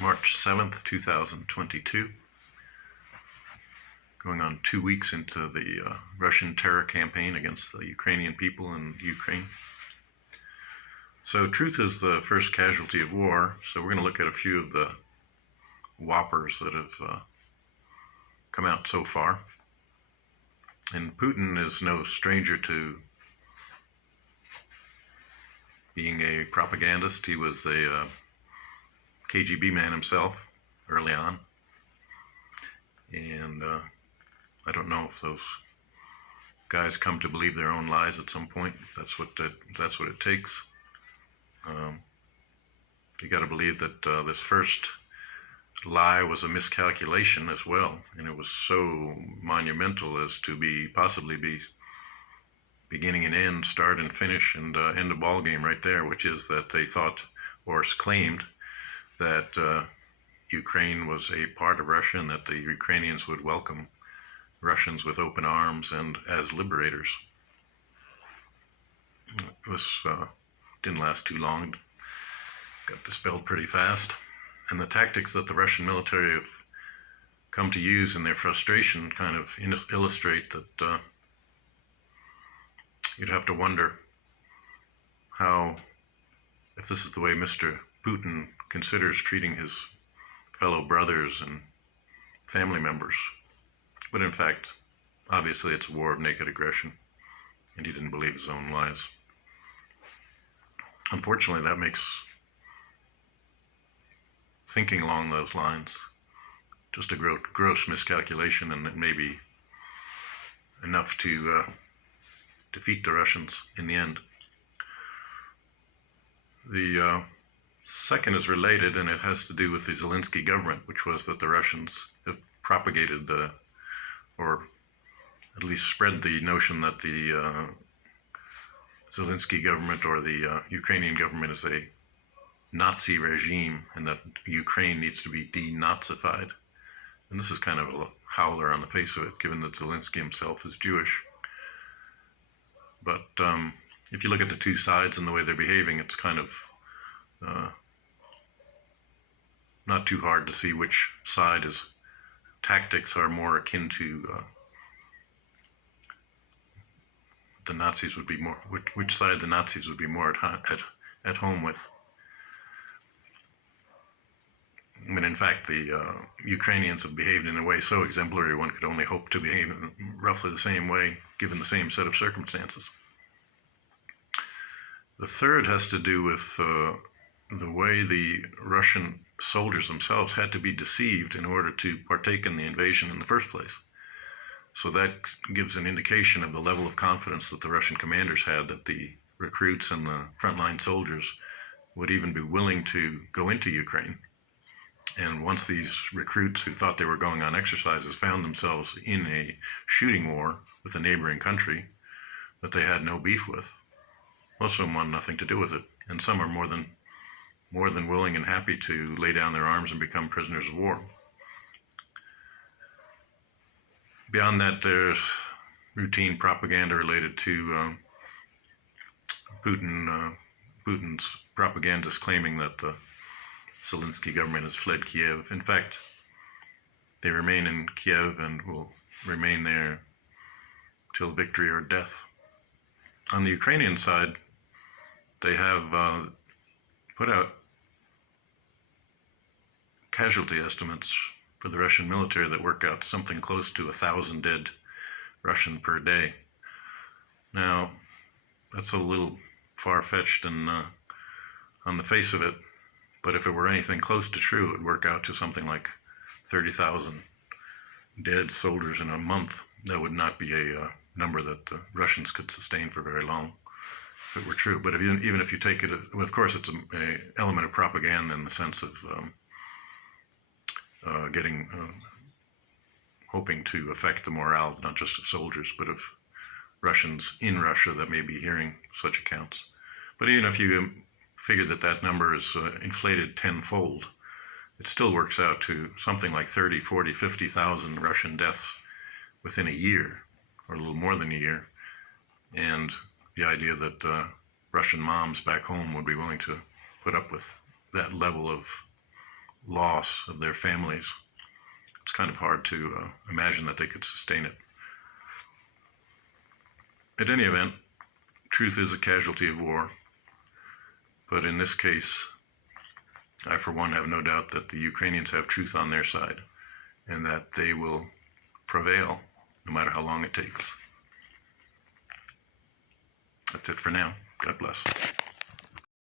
March 7th, 2022. Going on 2 weeks into the Russian terror campaign against the Ukrainian people in Ukraine. So truth is the first casualty of war, so we're going to look at a few of the whoppers that have come out so far. And Putin is no stranger to being a propagandist. He was a KGB man himself early on. And I don't know if those guys come to believe their own lies at some point. That's what it takes. You got to believe that this first lie was a miscalculation as well, and it was so monumental as to possibly be beginning and end, start and finish, and end a ball game right there, which is that they thought or claimed that Ukraine was a part of Russia and that the Ukrainians would welcome Russians with open arms and as liberators. This didn't last too long, got dispelled pretty fast. And the tactics that the Russian military have come to use in their frustration kind of illustrate that you'd have to wonder how, if this is the way Mr. Putin considers treating his fellow brothers and family members. But in fact, obviously it's a war of naked aggression, and he didn't believe his own lies. Unfortunately, that makes thinking along those lines just a gross miscalculation, and it may be enough to defeat the Russians in the end. The second is related, and it has to do with the Zelensky government, which was that the Russians have propagated or at least spread the notion that the Zelensky government or the Ukrainian government is a Nazi regime and that Ukraine needs to be denazified. And this is kind of a howler on the face of it, given that Zelensky himself is Jewish. But if you look at the two sides and the way they're behaving, it's kind of not too hard to see which side's tactics are more akin to the Nazis would be more, which side the Nazis would be more at home with. But in fact, the Ukrainians have behaved in a way so exemplary one could only hope to behave in roughly the same way, given the same set of circumstances. The third has to do with the way the Russian soldiers themselves had to be deceived in order to partake in the invasion in the first place. So that gives an indication of the level of confidence that the Russian commanders had that the recruits and the frontline soldiers would even be willing to go into Ukraine. And once these recruits who thought they were going on exercises found themselves in a shooting war with a neighboring country that they had no beef with, most of them want nothing to do with it, and some are more than willing and happy to lay down their arms and become prisoners of war. Beyond that, there's routine propaganda related to Putin's propagandists claiming that the Zelensky government has fled Kiev. In fact, they remain in Kiev and will remain there till victory or death. On the Ukrainian side, they have put out casualty estimates for the Russian military that work out something close to 1,000 dead Russian per day. Now, that's a little far-fetched and on the face of it, but if it were anything close to true, it would work out to something like 30,000 dead soldiers in a month. That would not be a number that the Russians could sustain for very long if it were true. But even if you take it, well, of course, it's an element of propaganda in the sense of hoping to affect the morale, not just of soldiers, but of Russians in Russia that may be hearing such accounts. But even if you figure that number is inflated tenfold, it still works out to something like 30, 40, 50,000 Russian deaths within a year, or a little more than a year. And the idea that Russian moms back home would be willing to put up with that level of loss of their families, it's kind of hard to imagine that they could sustain it. At any event, truth is a casualty of war. But in this case, I, for one, have no doubt that the Ukrainians have truth on their side and that they will prevail no matter how long it takes. That's it for now. God bless.